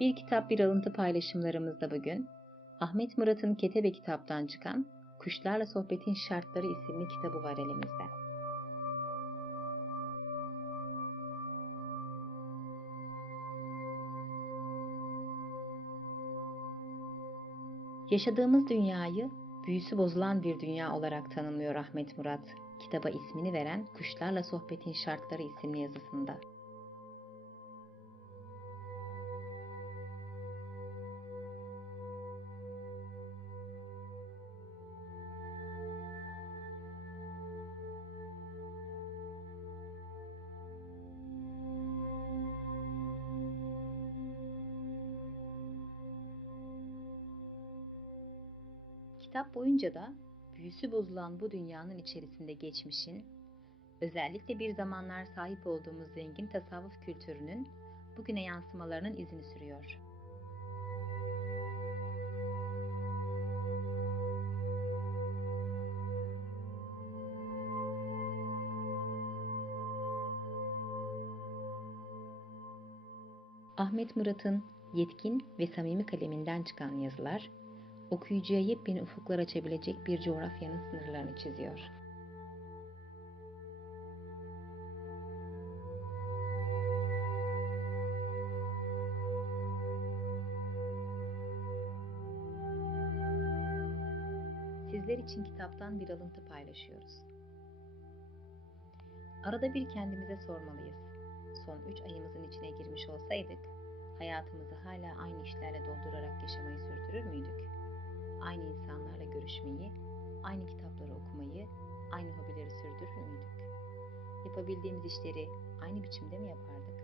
Bir kitap bir alıntı paylaşımlarımızda bugün Ahmet Murat'ın Ketebe kitaptan çıkan Kuşlarla Sohbetin Şartları isimli kitabı var elimizde. Yaşadığımız dünyayı büyüsü bozulan bir dünya olarak tanımlıyor Ahmet Murat, kitaba ismini veren Kuşlarla Sohbetin Şartları isimli yazısında. Kitap boyunca da büyüsü bozulan bu dünyanın içerisinde geçmişin, özellikle bir zamanlar sahip olduğumuz zengin tasavvuf kültürünün bugüne yansımalarının izini sürüyor. Ahmet Murat'ın yetkin ve samimi kaleminden çıkan yazılar, okuyucuya yepyeni ufuklar açabilecek bir coğrafyanın sınırlarını çiziyor. Sizler için kitaptan bir alıntı paylaşıyoruz. Arada bir kendimize sormalıyız. Son üç ayımızın içine girmiş olsaydık, hayatımızı hala aynı işlerle doldurarak yaşamayı sürdürür müydük? Görüşmeyi, aynı kitapları okumayı, aynı hobileri sürdürür müydük? Yapabildiğimiz işleri aynı biçimde mi yapardık?